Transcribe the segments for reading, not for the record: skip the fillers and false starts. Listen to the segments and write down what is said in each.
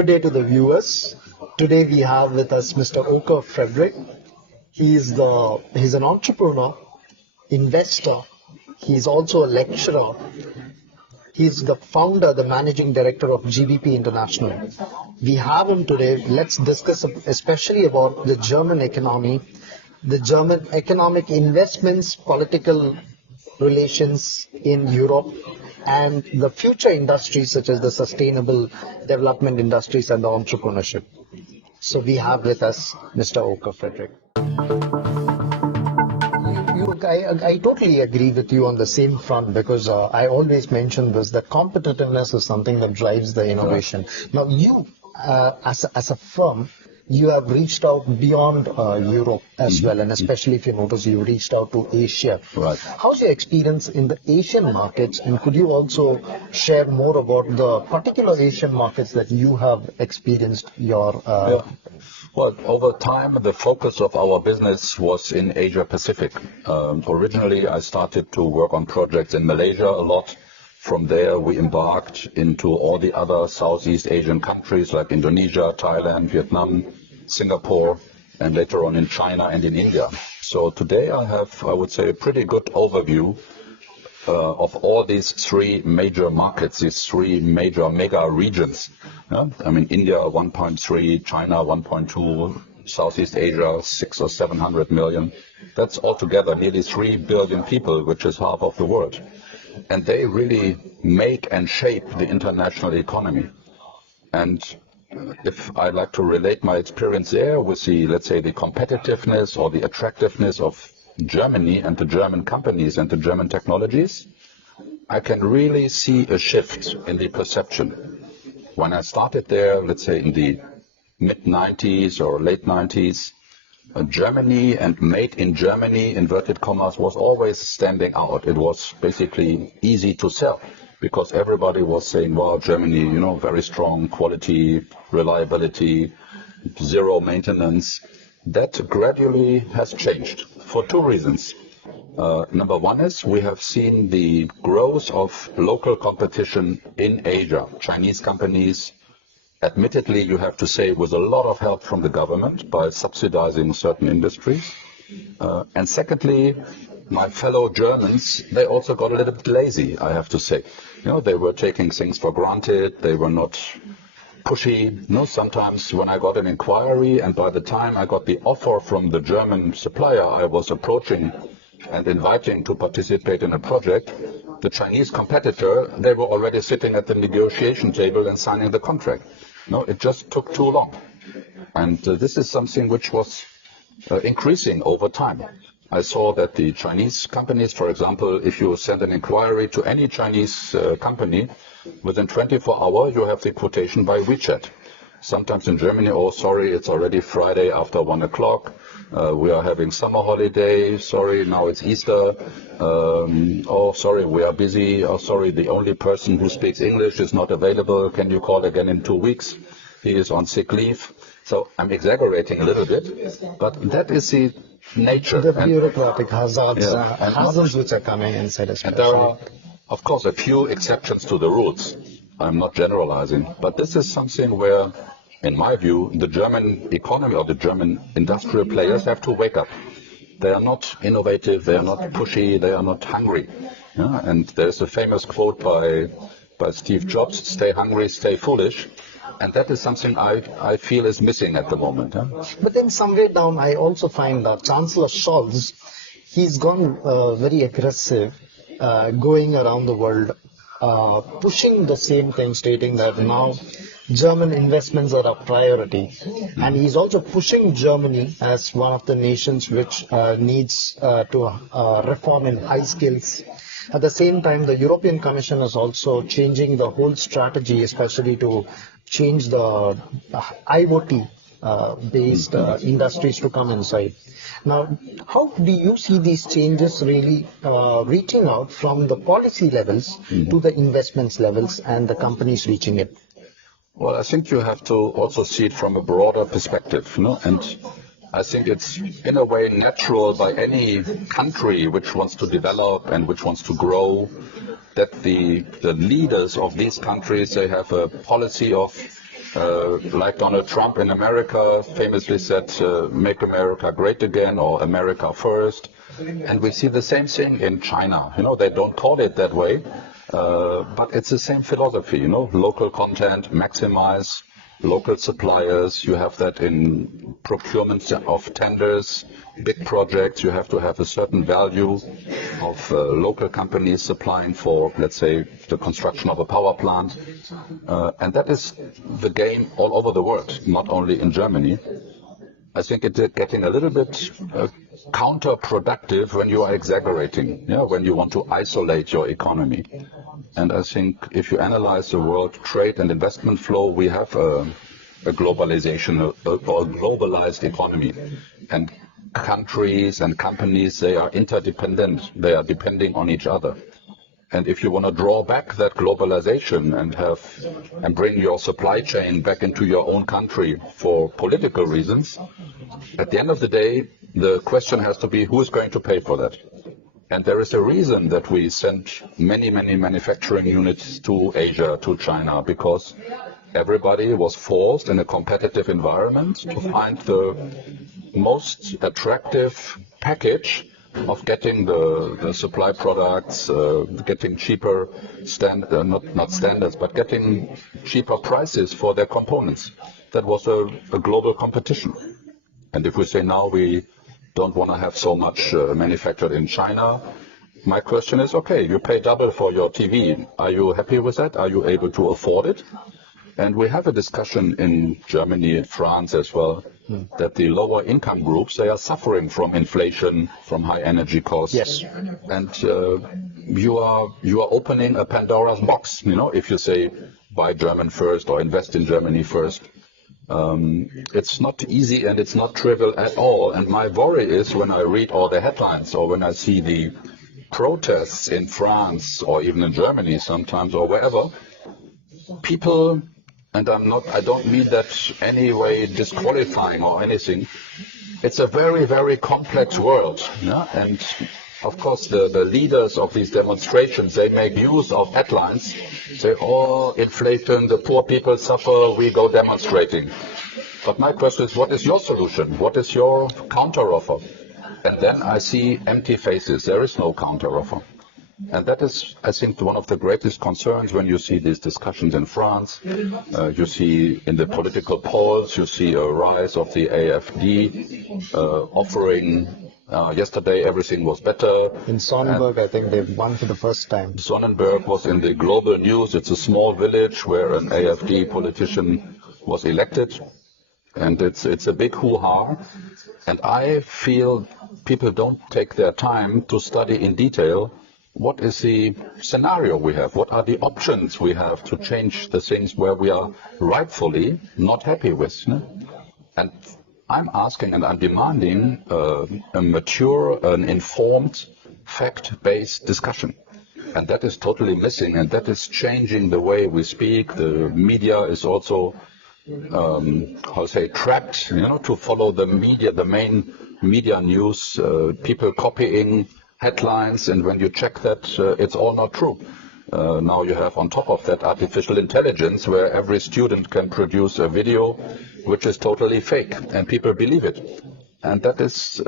good day to the viewers. Today we have with us Mr. Volker Friedrich. He's an entrepreneur, investor. He's also a lecturer. He's the founder, the managing director of GBP International. We have him today. Let's discuss especially about the German economy, the German economic investments, political relations in Europe, and the future industries such as the sustainable development industries and the entrepreneurship. So we have with us Mr. Volker Friedrich. I totally agree with you on the same front because I always mention this, that competitiveness is something that drives the innovation. Now you, as a firm, you have reached out beyond Europe as well, and especially if you notice, you reached out to Asia. Right. How's your experience in the Asian markets, and could you also share more about the particular Asian markets that you have experienced your... Well, over time, the focus of our business was in Asia Pacific. Originally, I started to work on projects in Malaysia a lot. From there, we embarked into all the other Southeast Asian countries like Indonesia, Thailand, Vietnam, Singapore, and later on in China and in India. So today I have, I would say, a pretty good overview of all these three major markets, these three major mega regions. I mean, India 1.3, China 1.2, Southeast Asia 600 or 700 million. That's altogether nearly 3 billion people, which is half of the world. And they really make and shape the international economy. And if I like to relate my experience there with the, let's say, the competitiveness or the attractiveness of Germany and the German companies and the German technologies, I can really see a shift in the perception. When I started there, let's say in the mid-90s or late 90s, Germany and made in Germany, inverted commas, was always standing out. It was basically easy to sell because everybody was saying, wow, Germany, you know, very strong quality, reliability, zero maintenance. That gradually has changed for two reasons. Number one is we have seen the growth of local competition in Asia. Chinese companies, admittedly, you have to say, with a lot of help from the government by subsidizing certain industries. And secondly, my fellow Germans, they also got a little bit lazy, I have to say. You know, they were taking things for granted. They were not pushy. You know, sometimes when I got an inquiry and by the time I got the offer from the German supplier I was approaching and inviting to participate in a project, the Chinese competitor, they were already sitting at the negotiation table and signing the contract. No, it just took too long. And this is something which was increasing over time. I saw that the Chinese companies, for example, if you send an inquiry to any Chinese company, within 24 hours you have the quotation by WeChat. Sometimes in Germany, oh, sorry, it's already Friday after 1 o'clock. We are having summer holiday. Sorry, now it's Easter. Oh, sorry, we are busy. Oh, sorry, the only person who speaks English is not available. Can you call again in 2 weeks? He is on sick leave. So I'm exaggerating a little bit, but that is the nature. The bureaucratic hazards which are coming inside especially. And there are, of course, a few exceptions to the rules. I'm not generalizing, but this is something where, in my view, the German economy or the German industrial players have to wake up. They are not innovative, they are not pushy, they are not hungry. Yeah? And there's a famous quote by Steve Jobs, stay hungry, stay foolish. And that is something I feel is missing at the moment. Huh? But then somewhere down, I also find that Chancellor Scholz, he's gone very aggressive, going around the world, pushing the same thing, stating that now German investments are a priority. And he's also pushing Germany as one of the nations which needs to reform in high skills. At the same time, the European Commission is also changing the whole strategy, especially to change the IoT-based industries to come inside. Now, how do you see these changes really reaching out from the policy levels to the investments levels and the companies reaching it? Well, I think you have to also see it from a broader perspective, you know? And I think it's in a way natural by any country which wants to develop and which wants to grow, that the leaders of these countries, they have a policy of Like Donald Trump in America famously said, make America great again, or America first. And we see the same thing in China. They don't call it that way, but it's the same philosophy, local content, maximize local suppliers. You have that in procurement of tenders, big projects. You have to have a certain value of local companies supplying for, let's say, the construction of a power plant. And that is the game all over the world, not only in Germany. I think it's getting a little bit counterproductive when you are exaggerating, when you want to isolate your economy. And I think if you analyze the world trade and investment flow, we have a globalization, or a globalized economy. And countries and companies, they are interdependent. They are depending on each other. And if you want to draw back that globalization and bring your supply chain back into your own country for political reasons, at the end of the day, the question has to be who is going to pay for that? And there is a reason that we sent many, many manufacturing units to Asia, to China, because everybody was forced in a competitive environment to find the most attractive package of getting the supply products, getting cheaper not standards, but getting cheaper prices for their components. That was a global competition. And if we say now we don't want to have so much manufactured in China, my question is, okay, you pay double for your TV. Are you happy with that? Are you able to afford it? And we have a discussion in Germany and France as well, that the lower income groups, they are suffering from inflation, from high energy costs. Yes. And you are opening a Pandora's box, if you say buy German first or invest in Germany first. It's not easy and it's not trivial at all. And my worry is when I read all the headlines or when I see the protests in France or even in Germany sometimes or wherever, people, and I don't mean that any way disqualifying or anything. It's a very, very complex world. And of course, the leaders of these demonstrations, they make use of headlines. Say, oh, inflation, the poor people suffer, we go demonstrating. But my question is, what is your solution? What is your counteroffer? And then I see empty faces. There is no counteroffer. And that is, I think, one of the greatest concerns when you see these discussions in France. You see in the political polls, you see a rise of the AfD offering, yesterday everything was better. In Sonnenberg, I think they've won for the first time. Sonnenberg was in the global news. It's a small village where an AfD politician was elected. And it's a big hoo-ha. And I feel people don't take their time to study in detail what is the scenario we have? What are the options we have to change the things where we are rightfully not happy with? And I'm asking and I'm demanding a mature, an informed, fact-based discussion. And that is totally missing, and that is changing the way we speak. The media is also, trapped, to follow the media, the main media news, people copying headlines, and when you check that, it's all not true. Now you have on top of that artificial intelligence where every student can produce a video which is totally fake and people believe it. And that is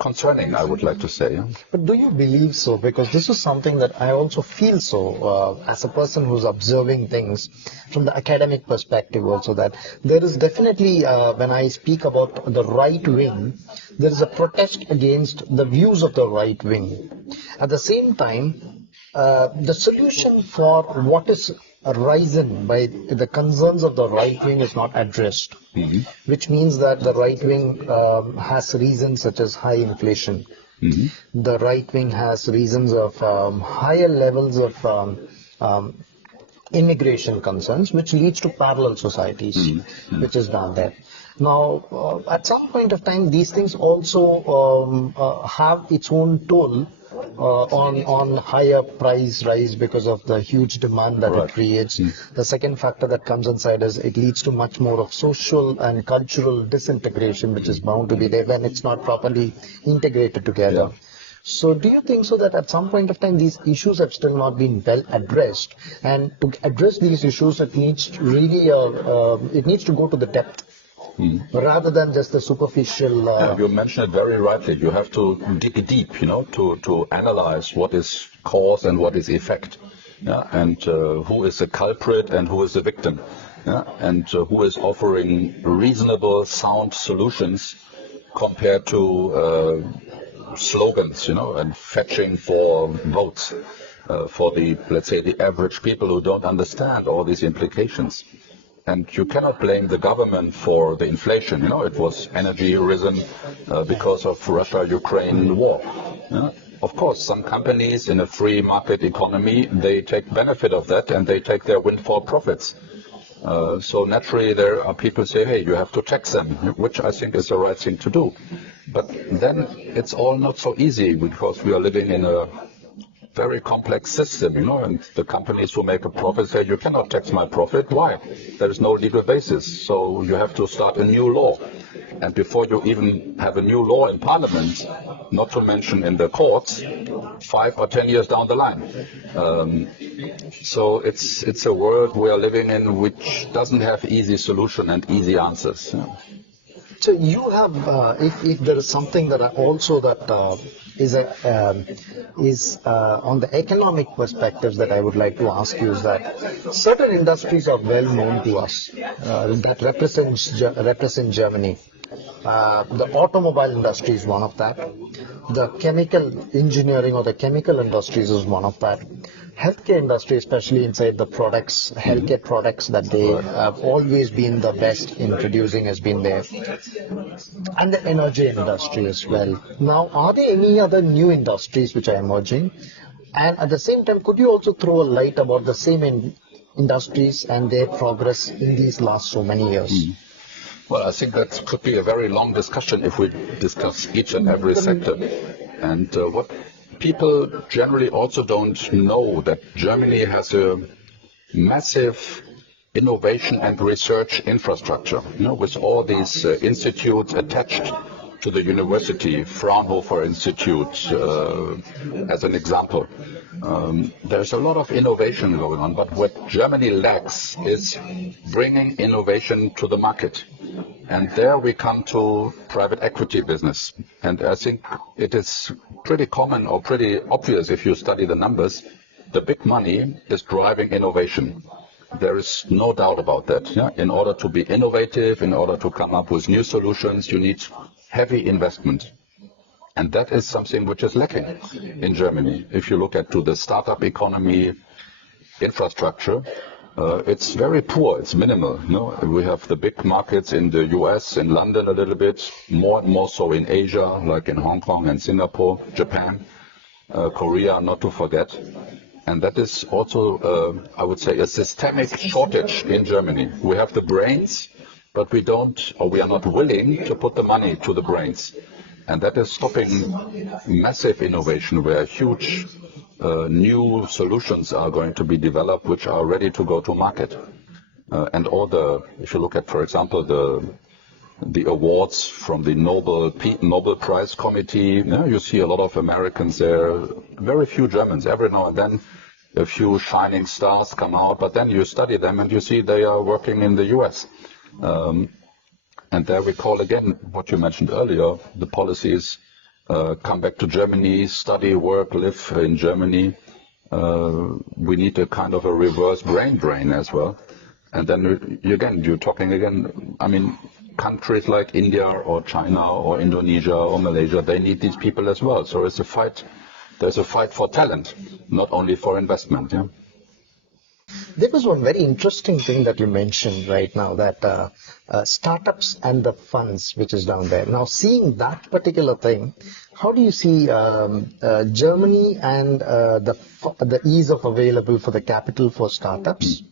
concerning, I would like to say. But do you believe so? Because this is something that I also feel so as a person who's observing things from the academic perspective also, that there is definitely, when I speak about the right wing, there is a protest against the views of the right wing. At the same time, the solution for what is arisen by the concerns of the right wing is not addressed, which means that the right wing has reasons such as high inflation. The right wing has reasons of higher levels of immigration concerns, which leads to parallel societies, which is down there. Now, at some point of time, these things also have its own toll on higher price rise because of the huge demand that it creates. The second factor that comes inside is it leads to much more of social and cultural disintegration, which is bound to be there when it's not properly integrated together. So do you think so that at some point of time these issues have still not been well addressed, and to address these issues it needs to really it needs to go to the depth rather than just the superficial? Yeah, you mentioned it very rightly. You have to dig deep, to analyze what is cause and what is effect, yeah, and who is the culprit and who is the victim, yeah, and who is offering reasonable, sound solutions compared to slogans, and fetching for votes for the, let's say, the average people who don't understand all these implications. And you cannot blame the government for the inflation. It was energy risen because of Russia-Ukraine war. Of course, some companies in a free market economy, they take benefit of that and they take their windfall profits. So naturally, there are people say, hey, you have to tax them, which I think is the right thing to do. But then it's all not so easy because we are living in a very complex system, and the companies who make a profit say, you cannot tax my profit. Why? There is no legal basis. So you have to start a new law. And before you even have a new law in Parliament, not to mention in the courts, 5 or 10 years down the line. So it's a world we are living in which doesn't have easy solution and easy answers. So you have, if there is something that is on the economic perspectives that I would like to ask you, is that certain industries are well known to us that represent Germany. The automobile industry is one of that. The chemical engineering or the chemical industries is one of that. Healthcare industry, especially inside the products, healthcare products that they have always been the best in producing, has been there. And the energy industry as well. Now, are there any other new industries which are emerging? And at the same time, could you also throw a light about the same industries and their progress in these last so many years? Well, I think that could be a very long discussion if we discuss each and every sector. And what people generally also don't know, that Germany has a massive innovation and research infrastructure, with all these institutes attached to the university, Fraunhofer Institute, as an example. There's a lot of innovation going on, but what Germany lacks is bringing innovation to the market. And there we come to private equity business. And I think it is pretty common or pretty obvious if you study the numbers, the big money is driving innovation. There is no doubt about that. Yeah? In order to be innovative, in order to come up with new solutions, you need heavy investment. And that is something which is lacking in Germany. If you look at to the startup economy infrastructure, it's very poor, it's minimal. We have the big markets in the US, in London a little bit, more and more so in Asia, like in Hong Kong and Singapore, Japan, Korea, not to forget. And that is also, I would say, a systemic shortage in Germany. We have the brains, but we are not willing to put the money to the brains. And that is stopping massive innovation where huge new solutions are going to be developed which are ready to go to market. And if you look at, for example, the awards from the Nobel Prize Committee, you see a lot of Americans there, very few Germans. Every now and then a few shining stars come out, but then you study them and you see they are working in the US. And there we call again what you mentioned earlier, the policies, come back to Germany, study, work, live in Germany. We need a kind of a reverse brain drain as well. And then you're talking again, I mean, countries like India or China or Indonesia or Malaysia, they need these people as well. So there's a fight for talent, not only for investment. Yeah. There was one very interesting thing that you mentioned right now, that startups and the funds which is down there. Now, seeing that particular thing, how do you see Germany and the ease of available for the capital for startups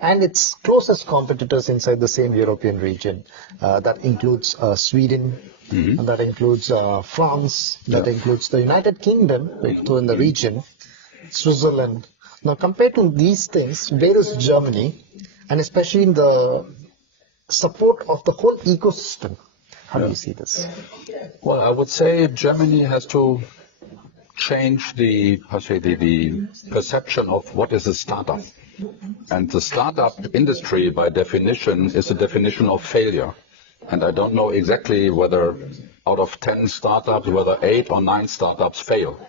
and its closest competitors inside the same European region? That includes Sweden, and that includes France, that includes the United Kingdom, in the region, Switzerland. Now, compared to these things, where is Germany, and especially in the support of the whole ecosystem? How do you see this? Well, I would say Germany has to change the perception of what is a startup. And the startup industry, by definition, is a definition of failure. And I don't know exactly whether out of 10 startups, whether 8 or 9 startups fail.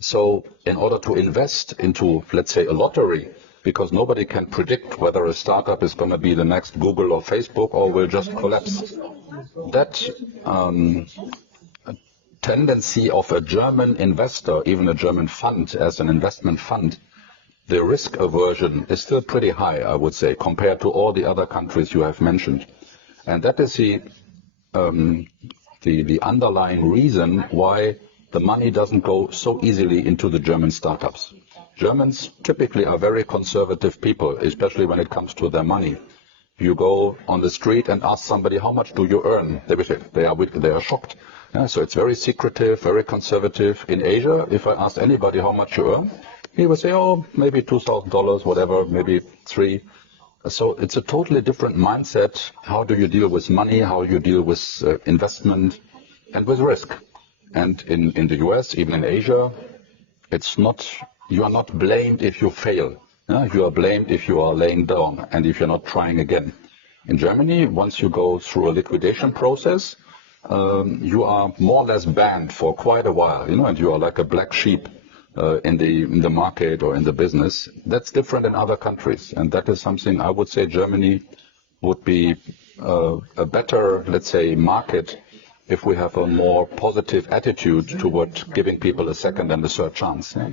So in order to invest into, let's say, a lottery, because nobody can predict whether a startup is going to be the next Google or Facebook or will just collapse. That tendency of a German investor, even a German fund as an investment fund, the risk aversion is still pretty high, I would say, compared to all the other countries you have mentioned. And that is the underlying reason why the money doesn't go so easily into the German startups. Germans typically are very conservative people, especially when it comes to their money. You go on the street and ask somebody, how much do you earn? They are shocked. Yeah, so it's very secretive, very conservative. In Asia, if I asked anybody how much you earn, he would say, oh, maybe $2,000, whatever, maybe $3,000. So it's a totally different mindset. How do you deal with money? How you deal with investment and with risk? And in the US, even in Asia, you are not blamed if you fail. You are blamed if you are laying down and if you're not trying again. In Germany, once you go through a liquidation process, you are more or less banned for quite a while, and you are like a black sheep in the market or in the business. That's different in other countries, and that is something I would say Germany would be a better, let's say, market if we have a more positive attitude toward giving people a second and a third chance. Yeah?